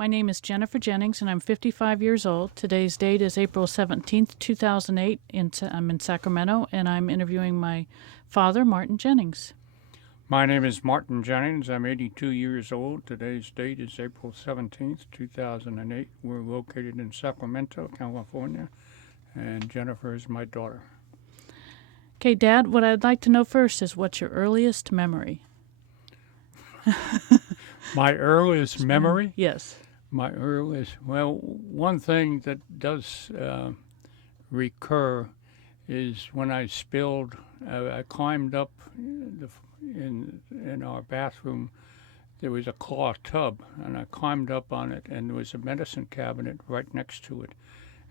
My name is Jennifer Jennings, and I'm 55 years old. Today's date is April 17th, 2008. I'm in Sacramento, and I'm interviewing my father, Martin Jennings. My name is Martin Jennings. I'm 82 years old. Today's date is April 17th, 2008. We're located in Sacramento, California, and Jennifer is my daughter. Okay, Dad, what I'd like to know first is what's your earliest memory? My earliest memory? Yes. My earliest, well, one thing that does recur is when I spilled, I climbed up in our bathroom. There was a claw tub, and I climbed up on it, and there was a medicine cabinet right next to it.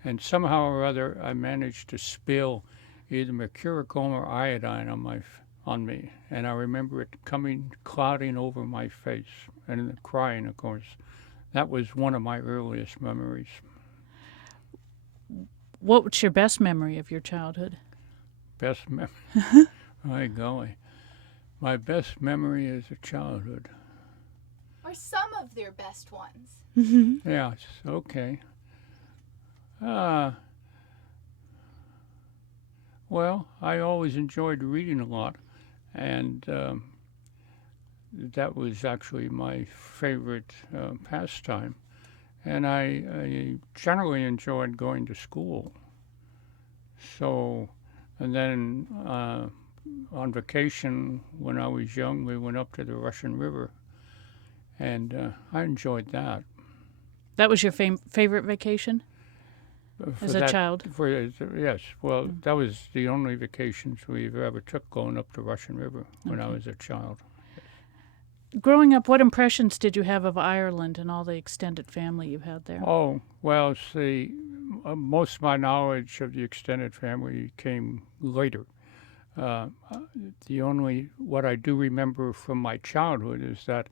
And somehow or other, I managed to spill either mercurochrome or iodine on me, and I remember it clouding over my face, and crying, of course. That was one of my earliest memories. What's your best memory of your childhood? Best memory? My golly. My best memory as a childhood. Or some of their best ones. Yeah, okay. Well, I always enjoyed reading a lot, and that was actually my favorite pastime. And I generally enjoyed going to school. So, and then on vacation when I was young, we went up to the Russian River, and I enjoyed that. That was your favorite vacation? As a child? Yes. Well, that was the only vacations we ever took, going up the Russian River when I was a child. Growing up, what impressions did you have of Ireland and all the extended family you had there? Oh, well, see, most of my knowledge of the extended family came later. What I do remember from my childhood is that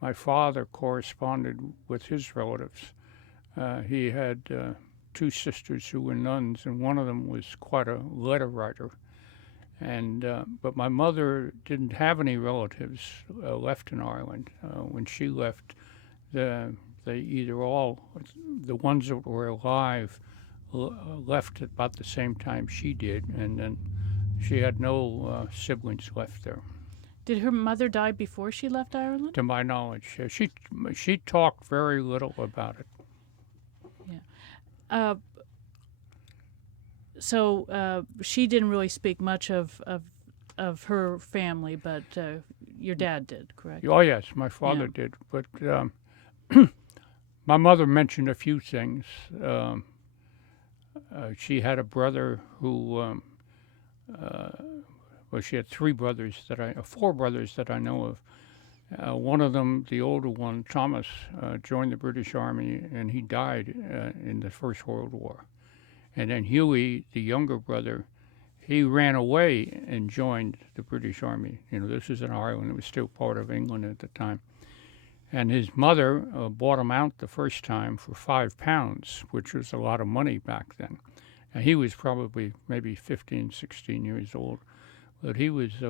my father corresponded with his relatives. He had two sisters who were nuns, and one of them was quite a letter writer. And but my mother didn't have any relatives left in Ireland. When she left, the ones that were alive left at about the same time she did, and then she had no siblings left there. Did her mother die before she left Ireland? To my knowledge, she talked very little about it. Yeah. So she didn't really speak much of her family, but your dad did, correct? Oh yes, my father did. But my mother mentioned a few things. She had a brother who, she had four brothers that I know of. One of them, the older one, Thomas, joined the British Army, and he died in the First World War. And then Huey, the younger brother, he ran away and joined the British Army. This was in Ireland. It was still part of England at the time. And his mother bought him out the first time for £5, which was a lot of money back then. And he was probably maybe 15, 16 years old. But he was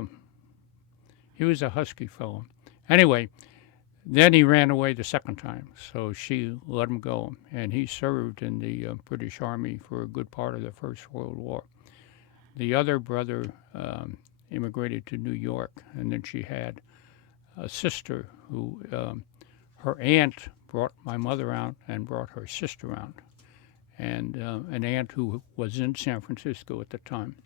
a husky fellow. Anyway, then he ran away the second time, so she let him go, and he served in the British Army for a good part of the First World War. The other brother immigrated to New York, and then she had a sister who, her aunt brought my mother out and brought her sister out, and an aunt who was in San Francisco at the time.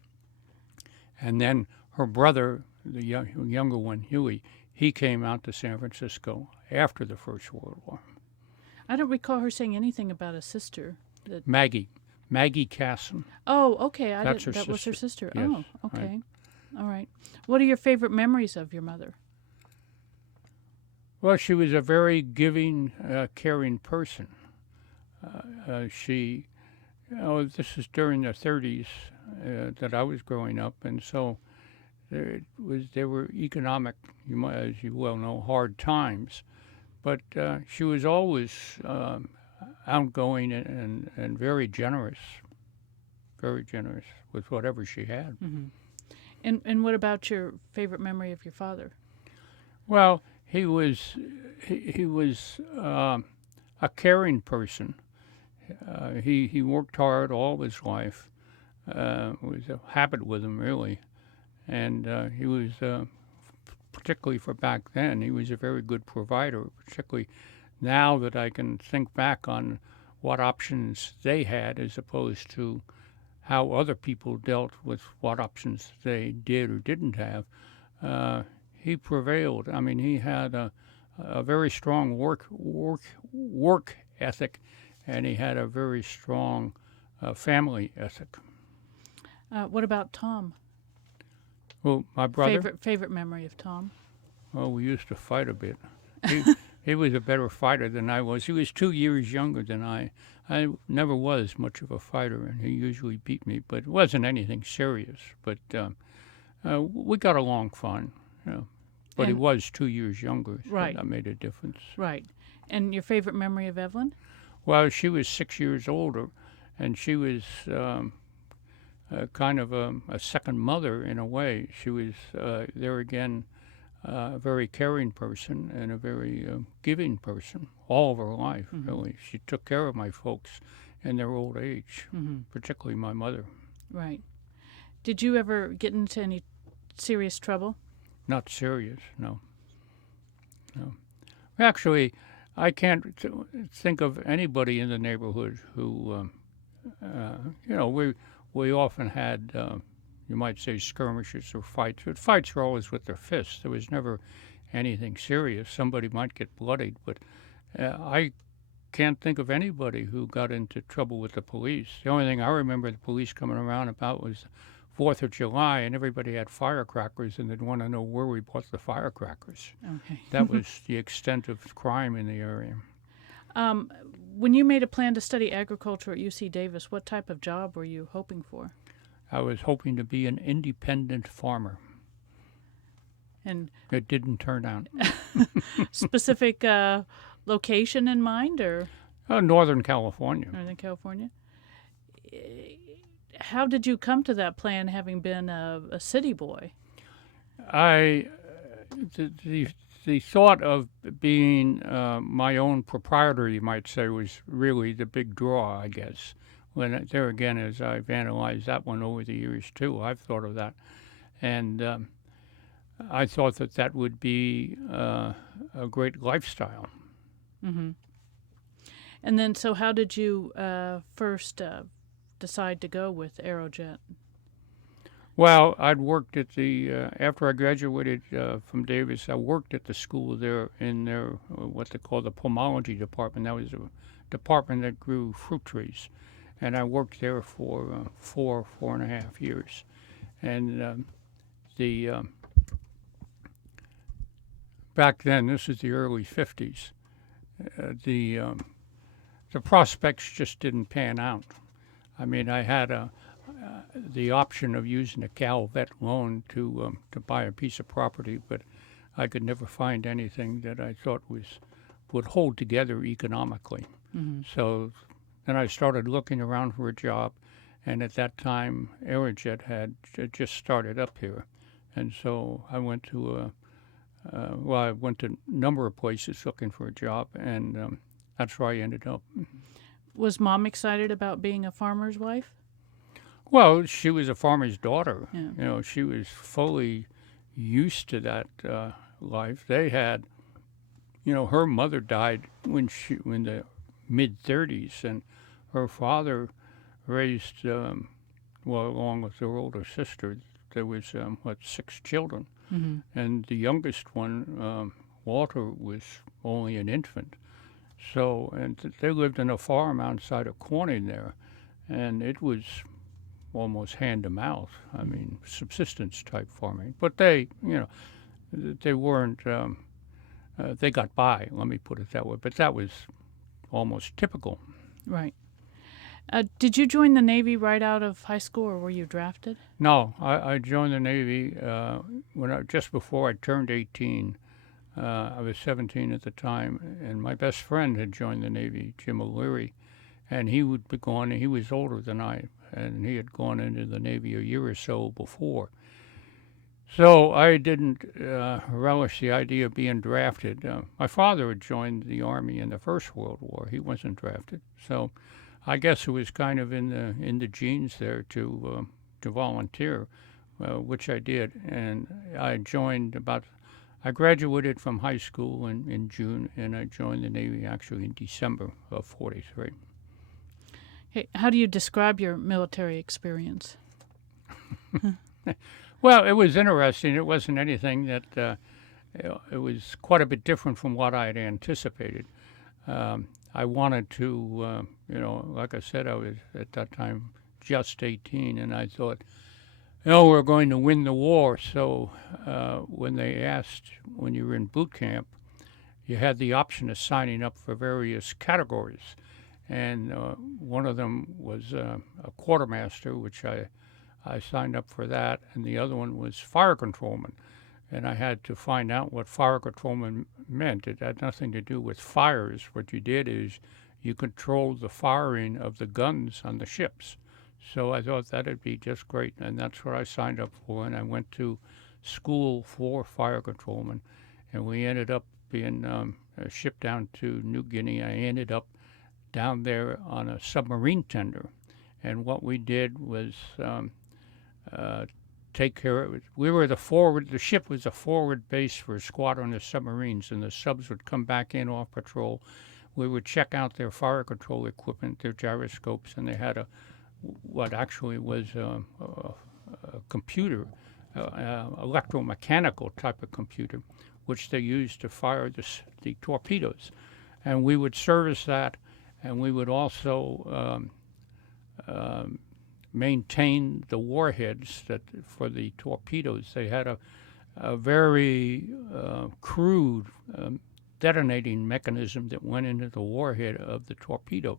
And then her brother, the younger one, Huey, he came out to San Francisco after the First World War. I don't recall her saying anything about a sister. Maggie Casson. Oh, okay. That was her sister. Yes, oh, okay. Right. All right. What are your favorite memories of your mother? Well, she was a very giving, caring person. This is during the 30s that I was growing up, and so there were economic, as you well know, hard times, but she was always outgoing and very generous with whatever she had. Mm-hmm. And what about your favorite memory of your father? Well, he was a caring person. He worked hard all his life. It was a habit with him, really. And he was, particularly for back then, he was a very good provider, particularly now that I can think back on what options they had as opposed to how other people dealt with what options they did or didn't have. He prevailed. I mean, he had a very strong work ethic, and he had a very strong family ethic. What about Tom? Well, my brother. Favorite memory of Tom? Well, we used to fight a bit. He, he was a better fighter than I was. He was 2 years younger than I. I never was much of a fighter, and he usually beat me, but it wasn't anything serious. But we got along fine. You know. But he And- was 2 years younger, so Right. that made a difference. Right. And your favorite memory of Evelyn? Well, she was 6 years older, and she was kind of a second mother in a way. She was there again, a very caring person and a very giving person all of her life, really. She took care of my folks in their old age, particularly my mother. Right. Did you ever get into any serious trouble? Not serious, no. Actually, I can't think of anybody in the neighborhood who, we often had, you might say, skirmishes or fights. But fights were always with their fists. There was never anything serious. Somebody might get bloodied, but I can't think of anybody who got into trouble with the police. The only thing I remember the police coming around about was 4th of July, and everybody had firecrackers, and they'd want to know where we bought the firecrackers. Okay. That was the extent of crime in the area. When you made a plan to study agriculture at UC Davis, what type of job were you hoping for? I was hoping to be an independent farmer. And It didn't turn out. specific location in mind, or Northern California. Northern California? How did you come to that plan, having been a city boy? The thought of being my own proprietor, you might say, was really the big draw, I guess. When there again, as I've analyzed that one over the years too, I've thought of that, and I thought that would be a great lifestyle. Mm-hmm. And then, so how did you first decide to go with Aerojet? Well, I'd worked at after I graduated from Davis, I worked at the school there in their, what they call the pomology department. That was a department that grew fruit trees. And I worked there for 4.5 years. And back then, this is the early 50s, the prospects just didn't pan out. I mean, I had the option of using a Cal Vet loan to buy a piece of property, but I could never find anything that I thought would hold together economically. Mm-hmm. So then I started looking around for a job, and at that time, Aerojet had just started up here, and so I went to I went to a number of places looking for a job, and that's where I ended up. Was Mom excited about being a farmer's wife? Well, she was a farmer's daughter. Yeah. You know, she was fully used to that life. They had, her mother died when the mid-30s, and her father raised, along with her older sister, there was 6 children, and the youngest one, Walter, was only an infant. So, and they lived in a farm outside of Corning there, and it was almost hand to mouth. I mean, subsistence type farming. But they weren't. They got by. Let me put it that way. But that was almost typical. Right. Did you join the Navy right out of high school, or were you drafted? No, I joined the Navy just before I turned 18. I was 17 at the time, and my best friend had joined the Navy, Jim O'Leary, and he would be gone. He was older than I, and he had gone into the Navy a year or so before. So I didn't relish the idea of being drafted. My father had joined the Army in the First World War. He wasn't drafted. So I guess it was kind of in the genes there to volunteer, which I did. And I joined I graduated from high school in June, and I joined the Navy actually in December of 43. Hey, how do you describe your military experience? Well, it was interesting. It wasn't anything that it was quite a bit different from what I had anticipated. I wanted to, like I said, I was at that time just 18, and I thought, we're going to win the war. So when they asked, when you were in boot camp, you had the option of signing up for various categories. And one of them was a quartermaster, which I signed up for that, and the other one was fire controlman. And I had to find out what fire controlman meant. It had nothing to do with fires. What you did is you controlled the firing of the guns on the ships. So I thought that'd be just great, and that's what I signed up for. And I went to school for fire controlman, and we ended up being shipped down to New Guinea. I ended up down there on a submarine tender, and what we did was take care of it. We were the ship was a forward base for a squadron of submarines, and the subs would come back in off patrol. We would check out their fire control equipment, their gyroscopes, and they had what actually was a computer, electromechanical type of computer, which they used to fire the torpedoes. And we would service that, and we would also maintain the warheads for the torpedoes. They had a very crude detonating mechanism that went into the warhead of the torpedo.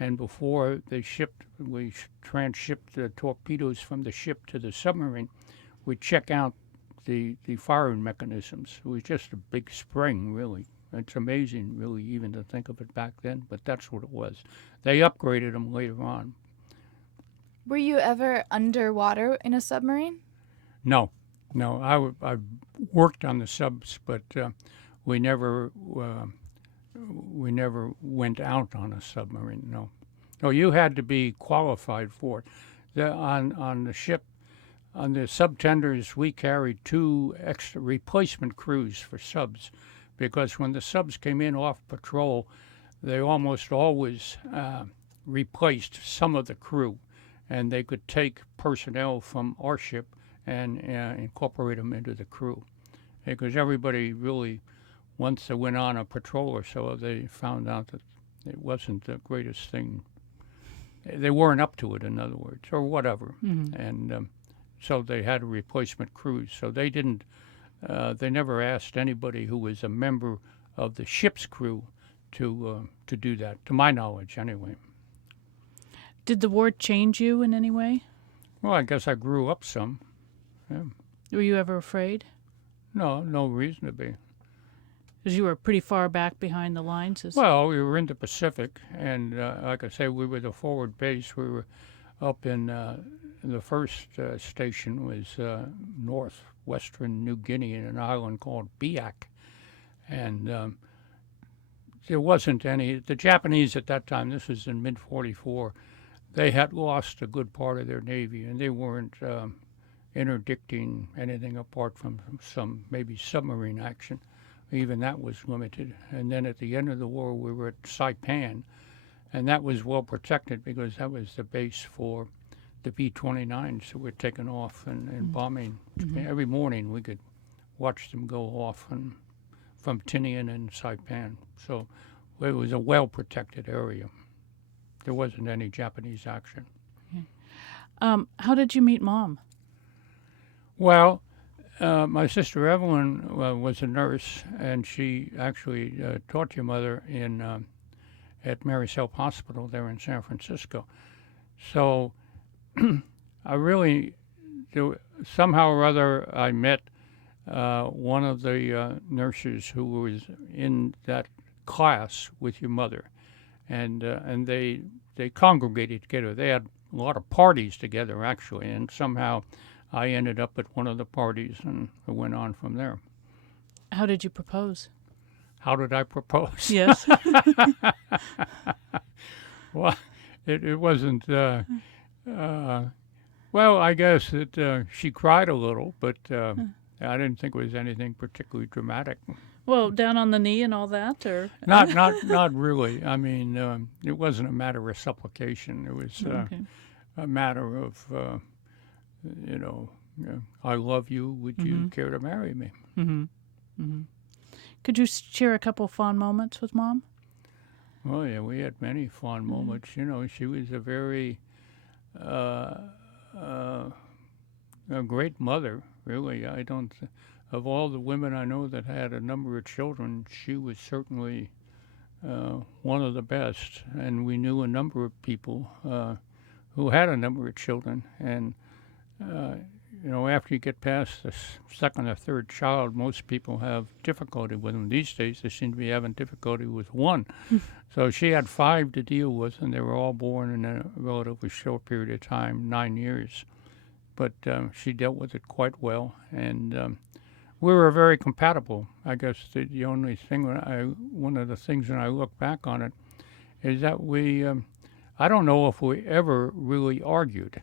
And before we transshipped the torpedoes from the ship to the submarine, we check out the firing mechanisms. It was just a big spring, really. It's amazing, really, even to think of it back then, but that's what it was. They upgraded them later on. Were you ever underwater in a submarine? No. I worked on the subs, but we never went out on a submarine. No. No, you had to be qualified for it. On the ship, on the subtenders, we carried 2 extra replacement crews for subs, because when the subs came in off patrol, they almost always replaced some of the crew, and they could take personnel from our ship and incorporate them into the crew. Because everybody really, once they went on a patrol or so, they found out that it wasn't the greatest thing. They weren't up to it, in other words, or whatever. Mm-hmm. And so they had a replacement crew. So they didn't, they never asked anybody who was a member of the ship's crew to do that, to my knowledge, anyway. Did the war change you in any way? Well, I guess I grew up some. Yeah. Were you ever afraid? No reason to be. Because you were pretty far back behind the lines. Well, we were in the Pacific, and like I say, we were the forward base. We were up in the first station was northwestern New Guinea in an island called Biak, and there wasn't any. The Japanese at that time, this was in mid-44, they had lost a good part of their navy, and they weren't interdicting anything apart from some maybe submarine action. Even that was limited. And then at the end of the war, we were at Saipan, and that was well protected because that was the base for the B-29s that were taken off and bombing. Mm-hmm. Every morning we could watch them go off from Tinian and Saipan. So it was a well-protected area. There wasn't any Japanese action. Okay. How did you meet Mom? Well, my sister Evelyn was a nurse, and she actually taught your mother at Mary's Help Hospital there in San Francisco. So I really, somehow or other, I met one of the nurses who was in that class with your mother, and they congregated together. They had a lot of parties together, actually, and somehow I ended up at one of the parties, and it went on from there. How did you propose? How did I propose? Yes. Well, it wasn't. Well, I guess that she cried a little, but I didn't think it was anything particularly dramatic. Well, down on the knee and all that, or Not really. I mean, it wasn't a matter of supplication. It was okay. a matter of, you know, I love you. Would you care to marry me? Mm-hmm. Mm-hmm. Could you share a couple fond moments with Mom? Oh yeah, we had many fond moments. You know, she was a very a great mother. Really, I don't. Of all the women I know that had a number of children, she was certainly one of the best. And we knew a number of people who had a number of children. And you know, after you get past the second or third child, most people have difficulty with them. These days, they seem to be having difficulty with one. So she had 5 to deal with, and they were all born in a relatively short period of time, 9 years. But she dealt with it quite well, and we were very compatible. I guess the only thing, one of the things when I look back on it, is that I don't know if we ever really argued.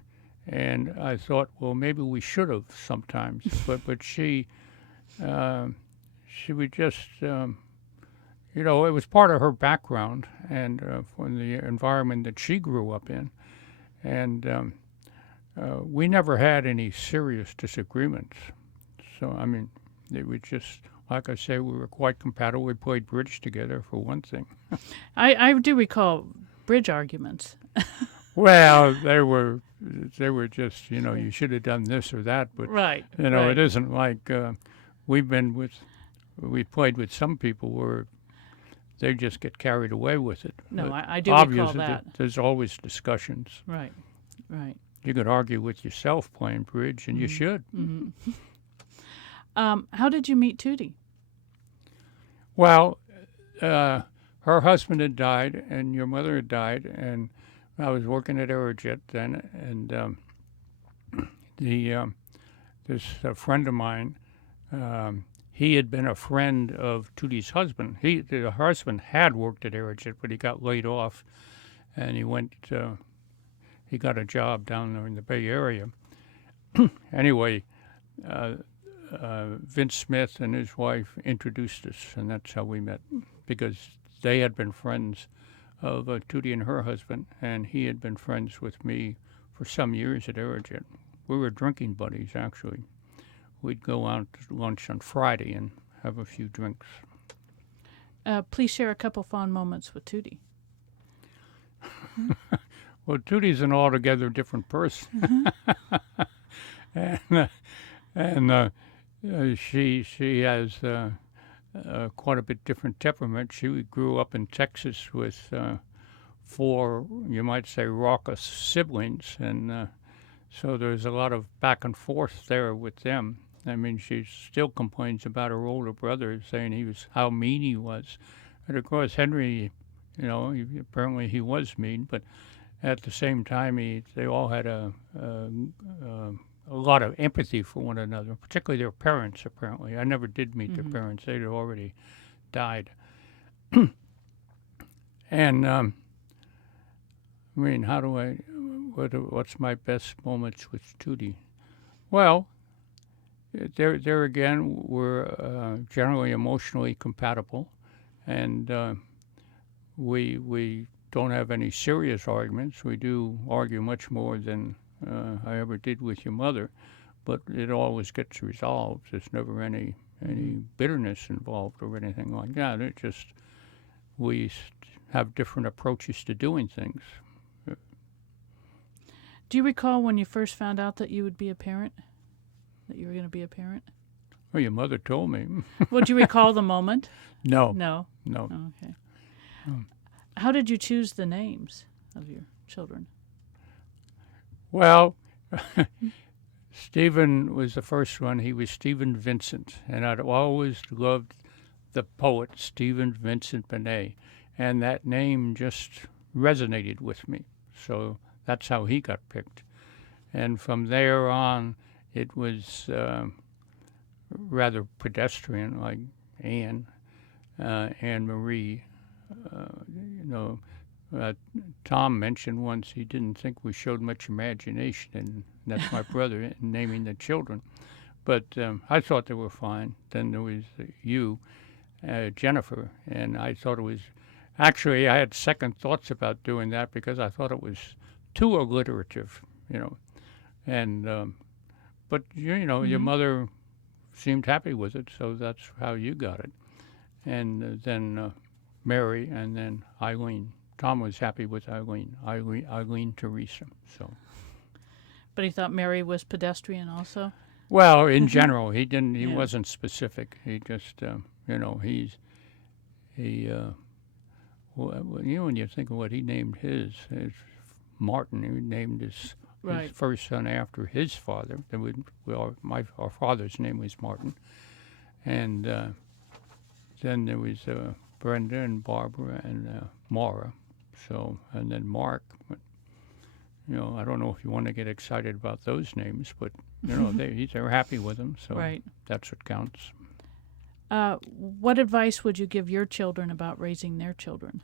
And I thought, well, maybe we should have sometimes, but she would just, you know, it was part of her background and from the environment that she grew up in, and we never had any serious disagreements. So I mean, it was just like I say, we were quite compatible. We played bridge together for one thing. I do recall bridge arguments. Well, they were just, you know, you should have done this or that, but Right. you know, right. it isn't like we played with some people where they just get carried away with it. No, But I do recall obviously that. there's always discussions. Right. Right. You could argue with yourself playing bridge, and you should. Mm-hmm. How did you meet Tootie? Well, her husband had died, and your mother had died, and I was working at Aerojet then, and this friend of mine, he had been a friend of Tootie's husband. The husband had worked at Aerojet, but he got laid off, and he got a job down there in the Bay Area. Anyway, Vince Smith and his wife introduced us, and that's how we met, because they had been friends of Tootie and her husband, and he had been friends with me for some years at Aerojet. We were drinking buddies, actually. We'd go out to lunch on Friday and have a few drinks. Please share a couple fond moments with Tootie. Well, Tootie's an altogether different person. and she has quite a bit different temperament. She grew up in Texas with 4, you might say, raucous siblings, and so there's a lot of back and forth there with them. I mean, she still complains about her older brother, saying how mean he was. And of course, Henry, you know, apparently he was mean, but at the same time, they all had a lot of empathy for one another, particularly their parents, apparently. I never did meet their parents. They'd already died. And, I mean, what's my best moments with Tootie? Well, there again, we're generally emotionally compatible, and we don't have any serious arguments. We do argue much more than I ever did with your mother, but it always gets resolved. There's never any bitterness involved or anything like that. It just we have different approaches to doing things. Do you recall when you first found out that you would be a parent? That you were going to be a parent? Well, your mother told me. Well, do you recall the moment? No. No. No. Oh, okay. How did you choose the names of your children? Well, Stephen was the first one. He was Stephen Vincent, and I'd always loved the poet Stephen Vincent Benet, and that name just resonated with me. So that's how he got picked. And from there on, it was rather pedestrian, like Anne, Anne Marie. You know, uh, Tom mentioned once he didn't think we showed much imagination, and that's my brother in naming the children. But I thought they were fine. Then there was you, Jennifer, and I thought it was actually I had second thoughts about doing that because I thought it was too alliterative, you know. And but you know, your Mm-hmm. mother seemed happy with it, so that's how you got it. And then Mary, and then Eileen. Tom was happy with Eileen Teresa. So, But he thought Mary was pedestrian also. well, in general, he didn't. He Yeah. wasn't specific. He just, you know, he. Well, you know, when you think of what he named his Martin, he named his Right. first son after his father. Our father's name was Martin, and then there was Brenda and Barbara and Maura. So, and then Mark. But, you know, I don't know if you want to get excited about those names, but you know, they're happy with them. So Right. that's what counts. What advice would you give your children about raising their children?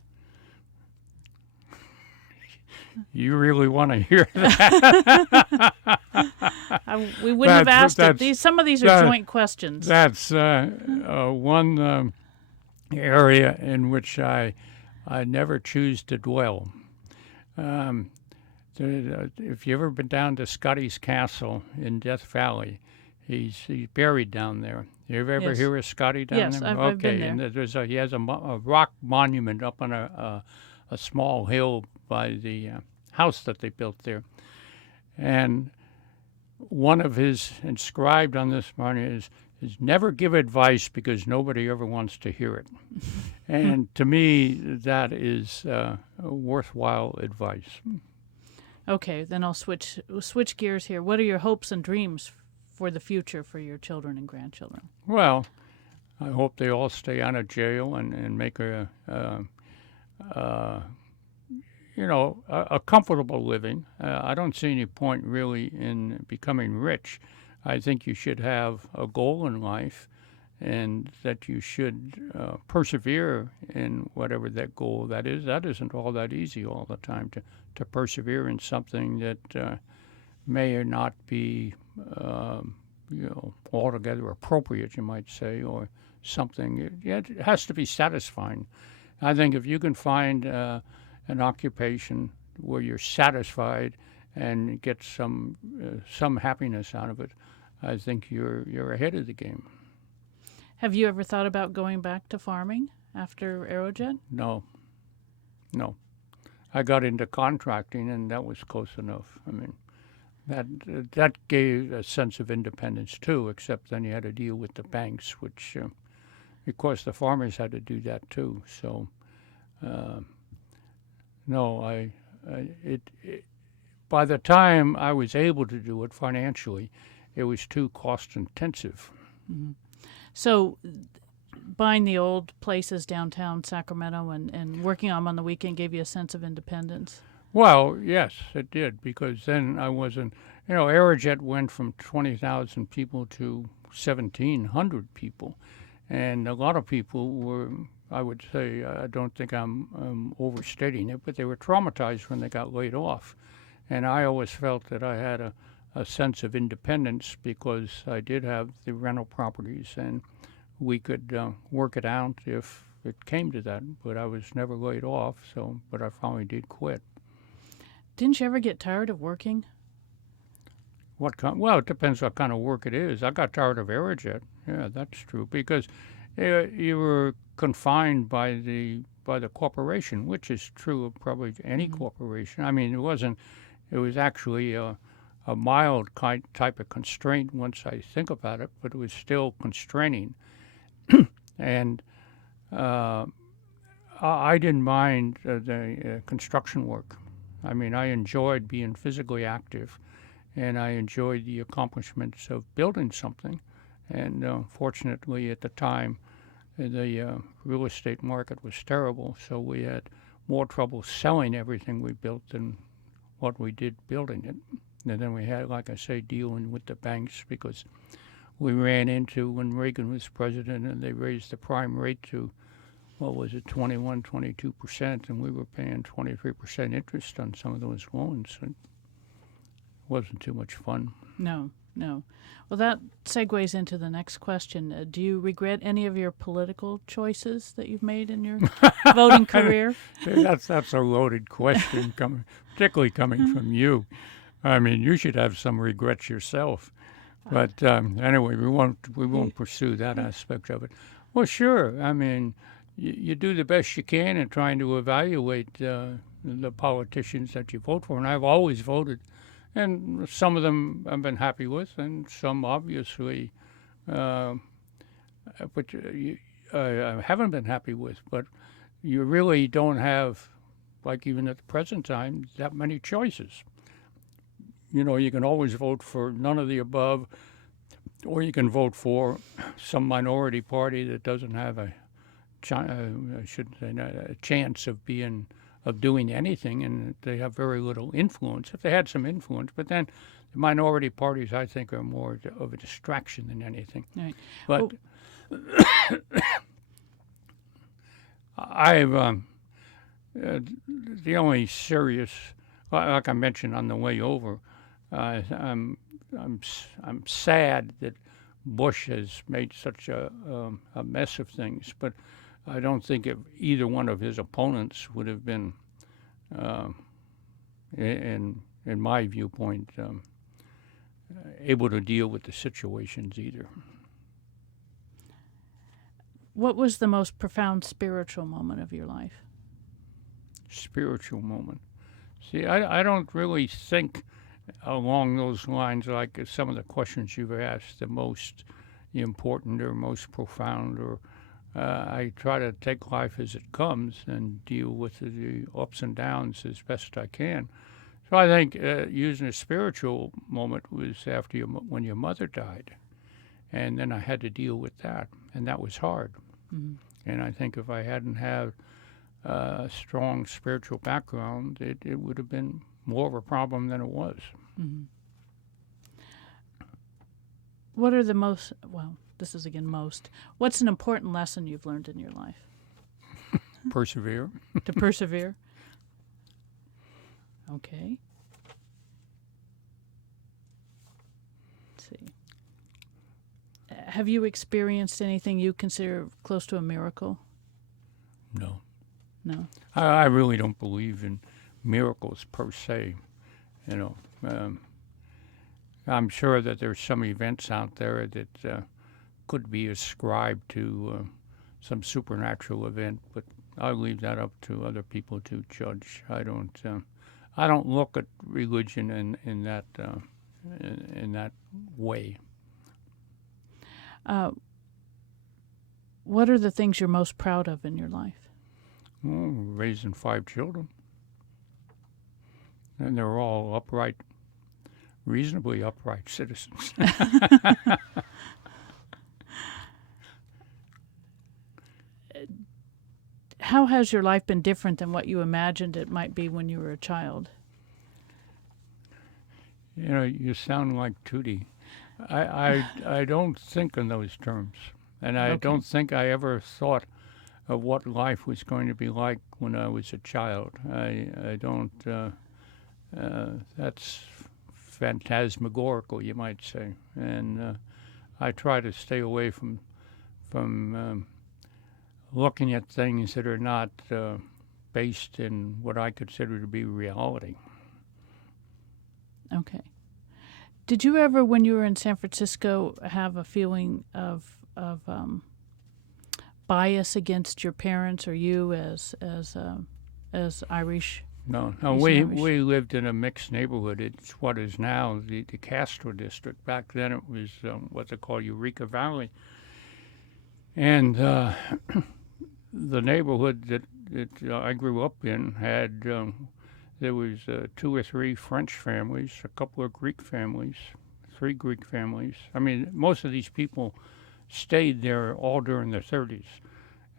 You really want to hear that? We wouldn't have asked it. Some of these are that- joint questions. That's one area in which I never choose to dwell. Um, if you've ever been down to Scotty's Castle in Death Valley, he's buried down there. You ever Yes. hear of Scotty down Yes, there? I've been Okay, there. and he has a rock monument up on a small hill by the house that they built there. And one of his inscribed on this monument is never give advice because nobody ever wants to hear it. And to me, that is worthwhile advice. Okay, then I'll switch gears here. What are your hopes and dreams for the future for your children and grandchildren? Well, I hope they all stay out of jail and make a comfortable living. I don't see any point really in becoming rich. I think you should have a goal in life and that you should persevere in whatever that goal that is. That isn't all that easy all the time to persevere in something that may or not be, altogether appropriate, you might say, or something. It has to be satisfying. I think if you can find an occupation where you're satisfied and get some happiness out of it, I think you're ahead of the game. Have you ever thought about going back to farming after Aerojet? No. I got into contracting, and that was close enough. I mean, that gave a sense of independence too. Except then you had to deal with the banks, which, of course, the farmers had to do that too. So, no, by the time I was able to do it financially, it was too cost intensive. Mm-hmm. So, buying the old places downtown Sacramento and working on them on the weekend gave you a sense of independence? Well, yes, it did, because then I wasn't, Aerojet went from 20,000 people to 1,700 people. And a lot of people were, I would say, I don't think I'm overstating it, but they were traumatized when they got laid off. And I always felt that I had a sense of independence because I did have the rental properties and we could work it out if it came to that. But I was never laid off, but I finally did quit. Didn't you ever get tired of working? What kind? Well, it depends what kind of work it is. I got tired of Aerojet. Yeah, that's true, because you were confined by the corporation, which is true of probably any corporation. I mean, it wasn't. It was actually a mild type of constraint once I think about it, but it was still constraining. And I didn't mind the construction work. I mean, I enjoyed being physically active, and I enjoyed the accomplishments of building something. And fortunately, at the time, the real estate market was terrible, so we had more trouble selling everything we built than what we did building it. And then we had, like I say, dealing with the banks because we ran into when Reagan was president and they raised the prime rate to, what was it, 21, 22%, and we were paying 23% interest on some of those loans. It wasn't too much fun. No, no. Well, that segues into the next question. Do you regret any of your political choices that you've made in your voting career? That's a loaded question, particularly coming from you. I mean, you should have some regrets yourself. But anyway, we won't pursue that aspect of it. Well, sure. I mean, you do the best you can in trying to evaluate the politicians that you vote for, and I've always voted. And some of them I've been happy with, and some obviously, which I haven't been happy with. But you really don't have, like even at the present time, that many choices. You can always vote for none of the above, or you can vote for some minority party that doesn't have I shouldn't say a chance of doing anything, and they have very little influence. If they had some influence, but then the minority parties, I think, are more of a distraction than anything. Right. But I've the only serious, like I mentioned on the way over, I'm sad that Bush has made such a mess of things, but I don't think either one of his opponents would have been, in my viewpoint, able to deal with the situations either. What was the most profound spiritual moment of your life? Spiritual moment. See, I don't really think along those lines like some of the questions you've asked, the most important or most profound, or I try to take life as it comes and deal with the ups and downs as best I can. So I think using a spiritual moment was after when your mother died, and then I had to deal with that, and that was hard. Mm-hmm. And I think if I hadn't had a strong spiritual background, it would have been more of a problem than it was. Mm-hmm. What are the most, well, this is again most, what's an important lesson you've learned in your life? Persevere. To persevere? Okay. Let's see. Have you experienced anything you consider close to a miracle? No. No. I really don't believe in miracles per se. I'm sure that there's some events out there that could be ascribed to some supernatural event, but I'll leave that up to other people to judge. I don't look at religion in that way. What are the things you're most proud of in your life? Well, raising 5 children, and they're all upright, reasonably upright citizens. How has your life been different than what you imagined it might be when you were a child? You sound like Judy. I don't think in those terms, and I don't think I ever thought of what life was going to be like when I was a child. I don't. That's phantasmagorical, you might say, and I try to stay away from looking at things that are not based in what I consider to be reality. Okay. Did you ever, when you were in San Francisco, have a feeling of bias against your parents or you as Irish? No. We lived in a mixed neighborhood. It's what is now the Castro district. Back then it was what they call Eureka Valley. And the neighborhood that I grew up in had, there was 2 or 3 French families, a couple of Greek families, 3 Greek families. I mean, most of these people stayed there all during their 30s.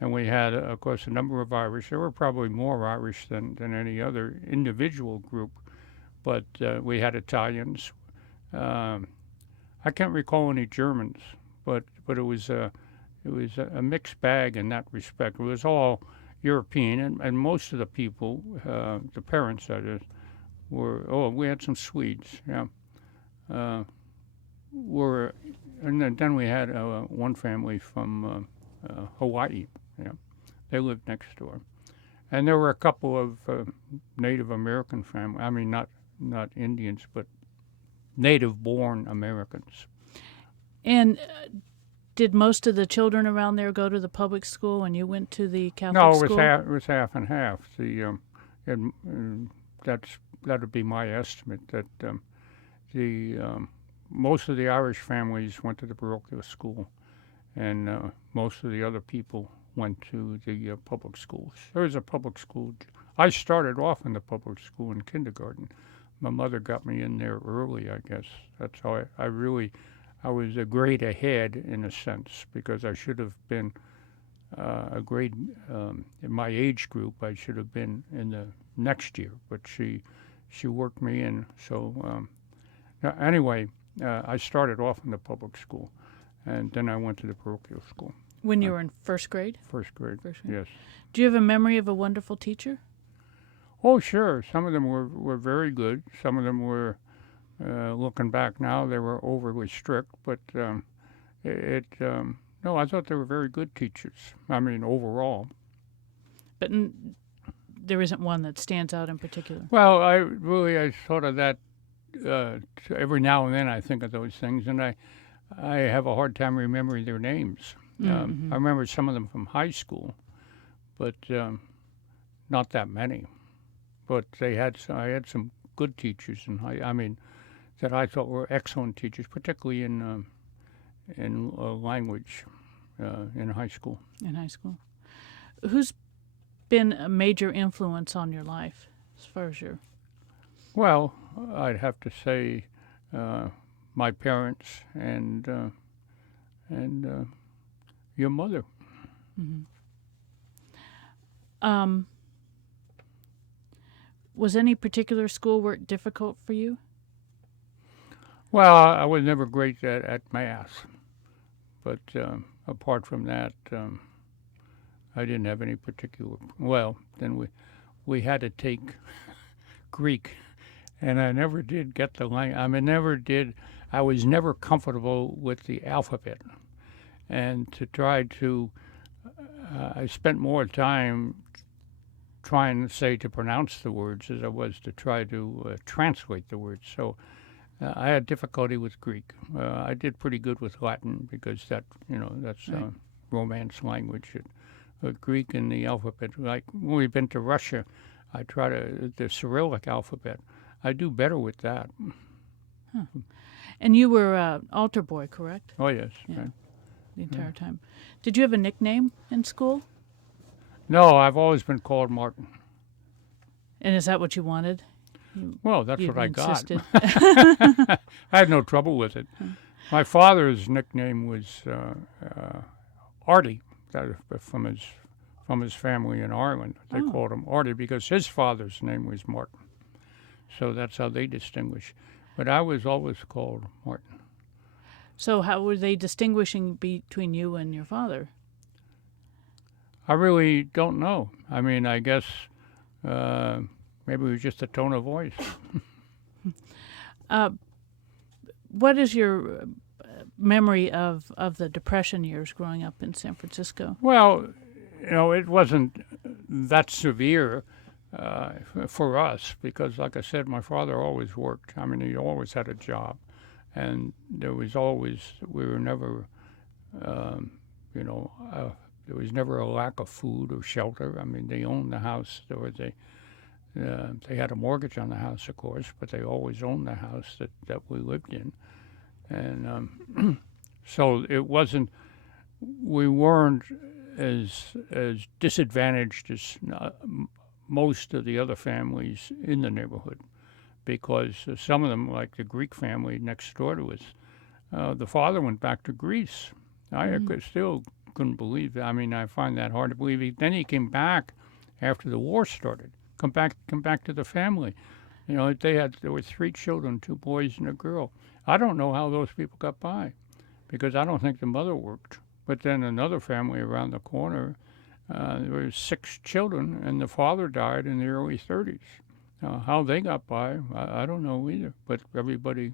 And we had, of course, a number of Irish. There were probably more Irish than any other individual group. but we had Italians. Um, I can't recall any Germans, but it was a mixed bag in that respect. It was all European, and most of the people, the parents that is, we had some Swedes, yeah, uh, were, and then we had one family from Hawaii, yeah, they lived next door, and there were a couple of Native American families. I mean, not Indians, but native-born Americans. And did most of the children around there go to the public school and you went to the Catholic No, school? it was half and half. And, that would be my estimate that the most of the Irish families went to the parochial school, and most of the other people went to the public schools. There was a public school. I started off in the public school in kindergarten. My mother got me in there early, I guess. That's how I was a grade ahead in a sense, because I should have been a grade in my age group. I should have been in the next year, but she worked me in. So anyway, I started off in the public school, and then I went to the parochial school. When you were in first grade? First grade. First grade. Yes. Do you have a memory of a wonderful teacher? Oh, sure. Some of them were very good. Some of them were, looking back now, they were overly strict. But no, I thought they were very good teachers. I mean, overall. But there isn't one that stands out in particular. Well, I thought of that every now and then. I think of those things, and I have a hard time remembering their names. Mm-hmm. I remember some of them from high school, but not that many. But I had some good teachers I mean, that I thought were excellent teachers, particularly in language in high school. In high school. Who's been a major influence on your life as far as your... Well, I'd have to say my parents and your mother. Mm-hmm. Was any particular schoolwork difficult for you? Well, I was never great at math, but apart from that, I didn't have any particular. Well, then we had to take Greek, and I never did get the language. I mean, never did. I was never comfortable with the alphabet, and to try to. I spent more time trying to pronounce the words as I was to try to translate the words. So I had difficulty with Greek. I did pretty good with Latin because that's right. Romance language. Greek and the alphabet. Like when we've been to Russia, I try the Cyrillic alphabet. I do better with that. Huh. And you were altar boy, correct? Oh yes. Yeah. Right. The entire time. Did you have a nickname in school? No, I've always been called Martin. And is that what you wanted? Well, that's what I insisted. got. I had no trouble with it. My father's nickname was Artie, from his family in Ireland. They called him Artie because his father's name was Martin. So that's how they distinguish. But I was always called Martin. So how were they distinguishing between you and your father? I really don't know. I mean, I guess maybe it was just a tone of voice. What is your memory of the Depression years growing up in San Francisco? Well, it wasn't that severe for us because, like I said, my father always worked. I mean, he always had a job. And there was never, there was never a lack of food or shelter. I mean, they owned the house. They had a mortgage on the house, of course, but they always owned the house that we lived in. And so it wasn't, we weren't as disadvantaged as most of the other families in the neighborhood. Because some of them, like the Greek family next door to us, the father went back to Greece. I still couldn't believe it. I mean, I find that hard to believe. Then he came back after the war started. Come back to the family. There were 3 children, 2 boys and a girl. I don't know how those people got by, because I don't think the mother worked. But then another family around the corner, there were 6 children, and the father died in the early 30s. How they got by, I don't know either. But everybody,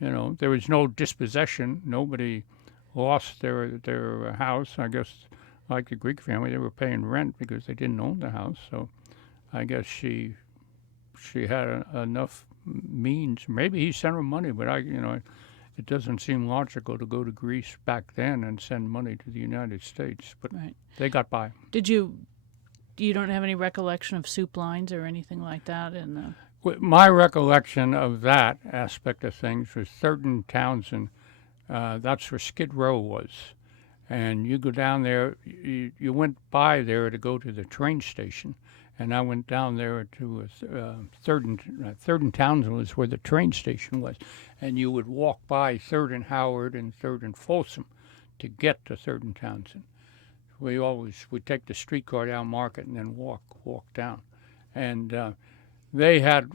there was no dispossession. Nobody lost their house. I guess, like the Greek family, they were paying rent because they didn't own the house. So I guess she had enough means. Maybe he sent her money, but it doesn't seem logical to go to Greece back then and send money to the United States. But Right. they got by. You don't have any recollection of soup lines or anything like that in the... My recollection of that aspect of things was Thurton Townsend. That's where Skid Row was. And you go down there, you went by there to go to the train station. And I went down there to Thurton Townsend was where the train station was. And you would walk by 3rd and Howard and 3rd and Folsom to get to Thurton Townsend. We'd take the streetcar down Market and then walk down. And they had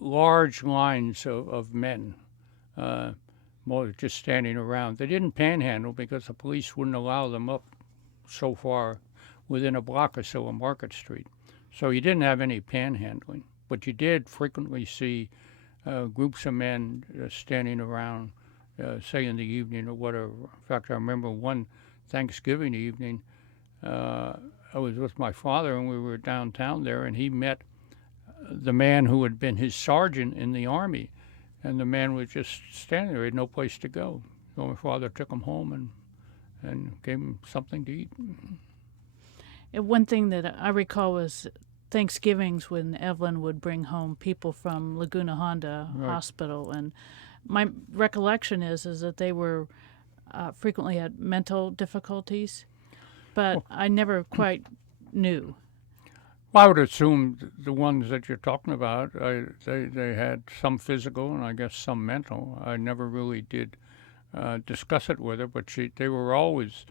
large lines of men, more just standing around. They didn't panhandle because the police wouldn't allow them up so far within a block or so of Market Street. So you didn't have any panhandling, but you did frequently see groups of men standing around, say in the evening or whatever. In fact, I remember one Thanksgiving evening, I was with my father and we were downtown there, and he met the man who had been his sergeant in the Army, and the man was just standing there. He had no place to go. So my father took him home and gave him something to eat. And one thing that I recall was Thanksgivings when Evelyn would bring home people from Laguna Honda Right. Hospital, and my recollection is that they were frequently had mental difficulties, but I never quite knew. Well, I would assume the ones that you're talking about, they had some physical and I guess some mental. I never really did discuss it with her, but they were always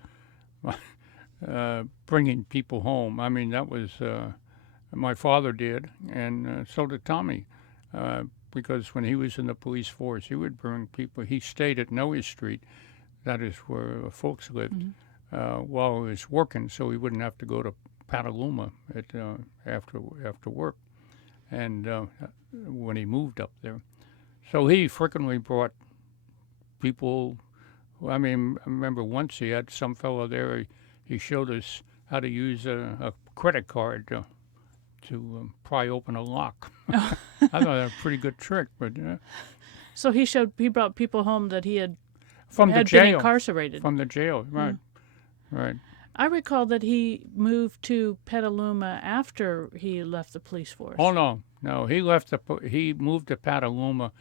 bringing people home. I mean, that was my father did, and so did Tommy, because when he was in the police force, he would bring people. He stayed at Noe Street, that is where folks lived, while he was working, so he wouldn't have to go to Petaluma after work, and when he moved up there. So he frequently brought people. I mean, I remember once he had some fellow there. He showed us how to use a credit card to pry open a lock. I thought that was a pretty good trick. But So he brought people home that he had from the been jail, incarcerated. from the jail, right, right. I recall that he moved to Petaluma after he left the police force. Oh no, he moved to Petaluma.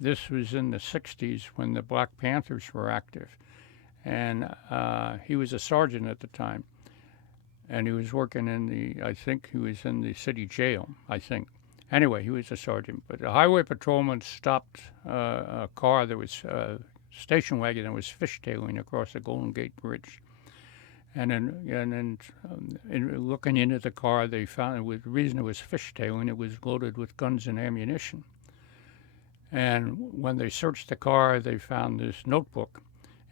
This was in the '60s when the Black Panthers were active, and he was a sergeant at the time, and he was working I think he was in the city jail, I think. Anyway, he was a sergeant, but a highway patrolman stopped a car that was a station wagon that was fishtailing across the Golden Gate Bridge. And then in looking into the car, they found the reason it was fishtailing, it was loaded with guns and ammunition. And when they searched the car, they found this notebook,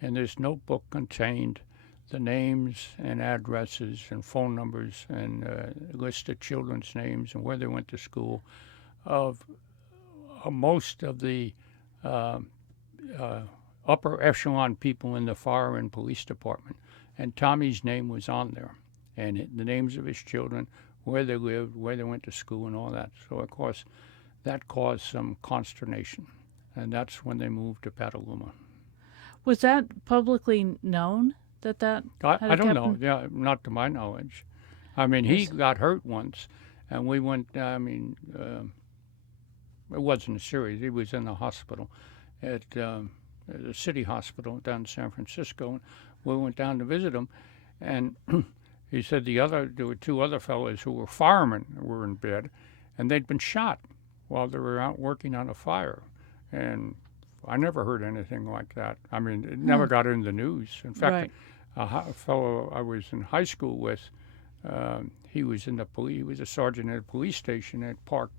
and this notebook contained the names and addresses and phone numbers and a list of children's names and where they went to school of most of the upper echelon people in the fire and police department. And Tommy's name was on there, and the names of his children, where they lived, where they went to school, and all that. So, of course, that caused some consternation, and that's when they moved to Petaluma. Was that publicly known that I don't know. Yeah, not to my knowledge. I mean, he got hurt once, and we went. I mean, it wasn't serious. He was in the hospital at the city hospital down in San Francisco. We went down to visit him, and he said there were 2 other fellows who were firemen who were in bed, and they'd been shot while they were out working on a fire. And I never heard anything like that. I mean, it never got in the news. In fact, a fellow I was in high school with, he was in the police. He was a sergeant at a police station at Park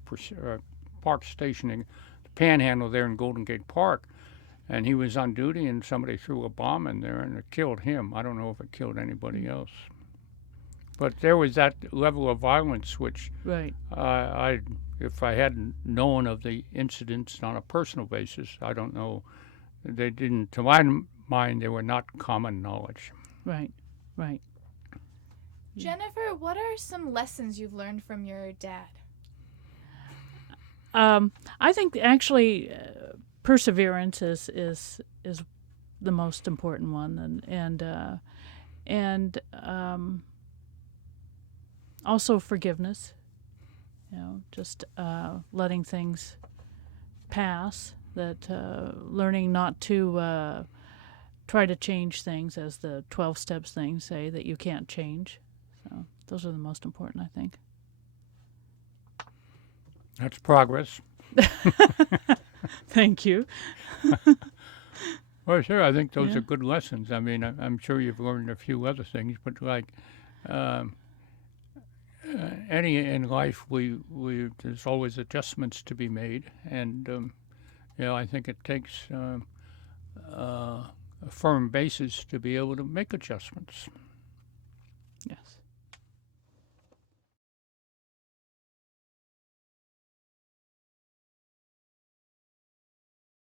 park stationing the Panhandle there in Golden Gate Park, and he was on duty, and somebody threw a bomb in there, and it killed him. I don't know if it killed anybody else, but there was that level of violence which Right. if I hadn't known of the incidents on a personal basis, I don't know. They didn't, to my mind, they were not common knowledge. Right. Right. Jennifer, what are some lessons you've learned from your dad? I think actually perseverance is the most important one, and also forgiveness. You know, just letting things pass. That learning not to try to change things, as the 12 steps things say that you can't change. So those are the most important, I think. That's progress. Thank you. Well, sure, I think those Yeah. are good lessons. I mean, I'm sure you've learned a few other things, but like any in life, we there's always adjustments to be made, and I think it takes a firm basis to be able to make adjustments.